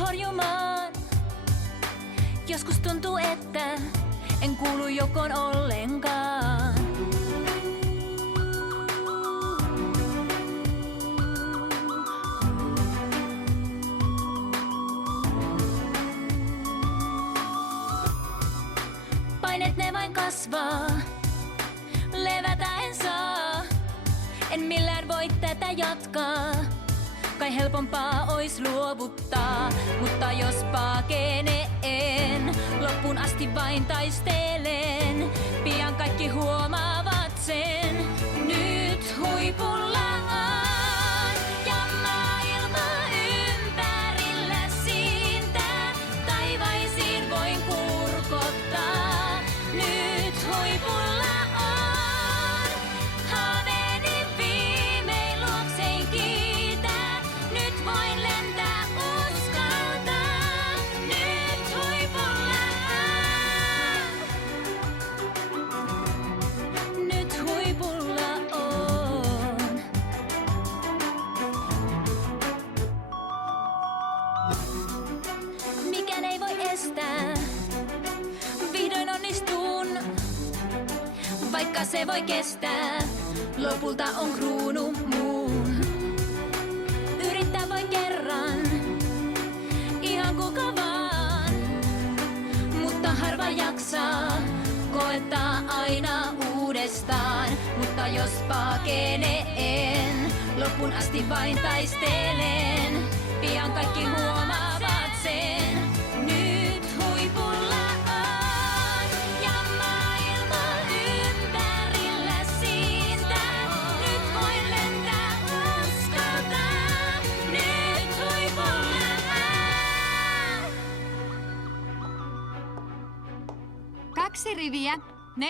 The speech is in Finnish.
horjumaan. Joskus tuntuu, että en kuulu joukkoon ollenkaan. Painet ne vain kasvaa, levätä en saa. En millään voi tätä jatkaa. Kai helpompaa ois luovuttaa, mutta jos pakeneen, loppuun asti vain taistelen. Pian kaikki huomaavat sen, nyt huipulla on ja maailma ympärillä siintää. Taivaisiin voin kurkottaa, nyt huipulla on. Haaveeni viimein luokseen kiitää, nyt voin lentää uskaltaa, nyt huipulla on. Nyt huipulla on. Mikään ei voi estää, vihdoin onnistun. Vaikka se voi kestää, lopulta on kruunu muun. Yrittää voi kerran, ihan kuka vaan. Mutta harva jaksaa, koettaa aina uudestaan. Mutta jos pakeneen, loppuun asti vain taistelen. Pian kaikki huomaavat sen, nyt huipulla on ja maailma ympärillä siintää. Nyt voin lentää uskaltaa, nyt huipulla on. 2 riviä.